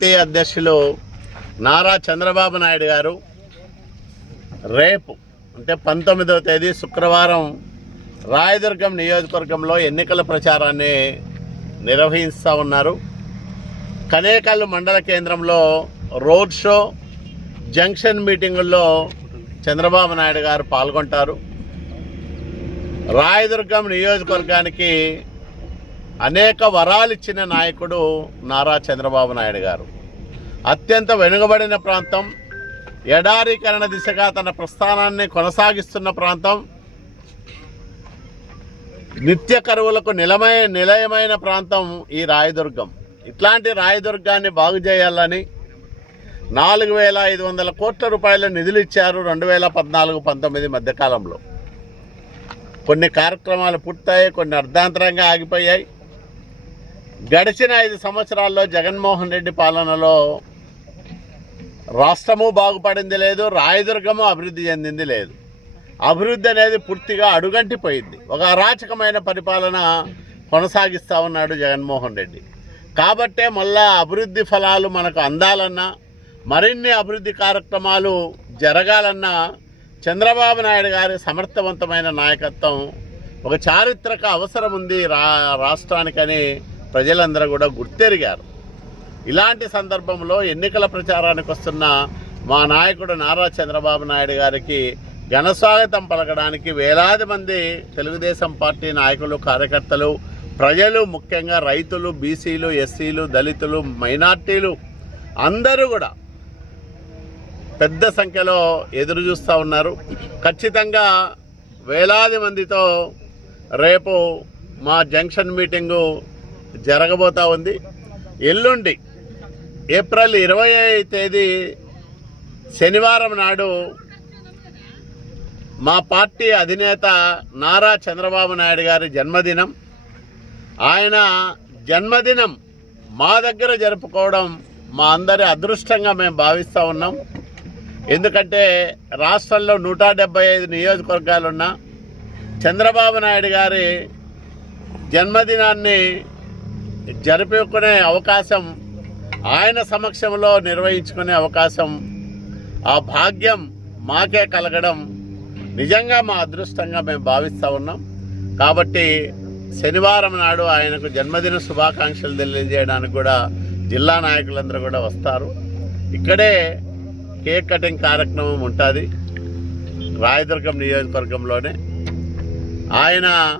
Party అధ్యక్షులు నారా చంద్రబాబు నాయుడు గారు రేపు అంటే పంతొమ్మిదవ తేదీ శుక్రవారం రాయదుర్గం నియోజకవర్గంలో ఎన్నికల ప్రచారాన్ని నిర్వహిస్తూ ఉన్నారు. కనేకల్ మండల కేంద్రంలో రోడ్ షో జంక్షన్ మీటింగుల్లో చంద్రబాబు నాయుడు గారు పాల్గొంటారు. రాయదుర్గం నియోజకవర్గానికి అనేక వరాలు ఇచ్చిన నాయకుడు నారా చంద్రబాబు నాయుడు గారు. అత్యంత వెనుకబడిన ప్రాంతం ఎడారీకరణ దిశగా తన ప్రస్థానాన్ని కొనసాగిస్తున్న ప్రాంతం నిత్య కరువులకు నిలమై నిలయమైన ప్రాంతం ఈ రాయదుర్గం. ఇట్లాంటి రాయదుర్గాన్ని బాగు చేయాలని నాలుగు వేల ఐదు వందల కోట్ల రూపాయల నిధులు ఇచ్చారు రెండు వేల పద్నాలుగు పంతొమ్మిది మధ్యకాలంలో. కొన్ని కార్యక్రమాలు పూర్తయ్యాయి కొన్ని అర్ధాంతరంగా ఆగిపోయాయి. గడిచిన ఐదు సంవత్సరాల్లో జగన్మోహన్ రెడ్డి పాలనలో రాష్ట్రము బాగుపడింది లేదు రాయదుర్గము అభివృద్ధి చెందింది లేదు. అభివృద్ధి అనేది పూర్తిగా అడుగంటిపోయింది. ఒక అరాచకమైన పరిపాలన కొనసాగిస్తూ ఉన్నాడు జగన్మోహన్ రెడ్డి. కాబట్టే మళ్ళా అభివృద్ధి ఫలాలు మనకు అందాలన్నా మరిన్ని అభివృద్ధి కార్యక్రమాలు జరగాలన్నా చంద్రబాబు నాయుడు గారి సమర్థవంతమైన నాయకత్వం ఒక చారిత్రక అవసరం ఉంది రా రాష్ట్రానికని ప్రజలందరూ కూడా గుర్తెరిగారు. ఇలాంటి సందర్భంలో ఎన్నికల ప్రచారానికి వస్తున్న మా నాయకుడు నారా చంద్రబాబు నాయుడు గారికి ఘనస్వాగతం పలకడానికి వేలాది మంది తెలుగుదేశం పార్టీ నాయకులు కార్యకర్తలు ప్రజలు ముఖ్యంగా రైతులు బీసీలు ఎస్సీలు దళితులు మైనార్టీలు అందరూ కూడా పెద్ద సంఖ్యలో ఎదురు చూస్తూ ఉన్నారు. ఖచ్చితంగా వేలాది మందితో రేపు మా జంక్షన్ మీటింగు జరగబోతా ఉంది. ఎల్లుండి ఏప్రిల్ ఇరవై తేదీ శనివారం నాడు మా పార్టీ అధినేత నారా చంద్రబాబు నాయుడు గారి జన్మదినం. ఆయన జన్మదినం మా దగ్గర జరుపుకోవడం మా అందరి అదృష్టంగా మేము భావిస్తూ ఉన్నాం. ఎందుకంటే రాష్ట్రంలో నూట డెబ్బై ఐదు నియోజకవర్గాలున్నా చంద్రబాబు నాయుడు గారి జన్మదినాన్ని జరుపుకునే అవకాశం ఆయన సమక్షంలో నిర్వహించుకునే అవకాశం ఆ భాగ్యం మాకే కలగడం నిజంగా మా అదృష్టంగా మేము భావిస్తూ ఉన్నాం. కాబట్టి శనివారం నాడు ఆయనకు జన్మదిన శుభాకాంక్షలు తెలియజేయడానికి కూడా జిల్లా నాయకులందరూ కూడా వస్తారు. ఇక్కడే కేక్ కటింగ్ కార్యక్రమం ఉంటుంది. రాయదుర్గం నియోజకవర్గంలోనే. ఆయన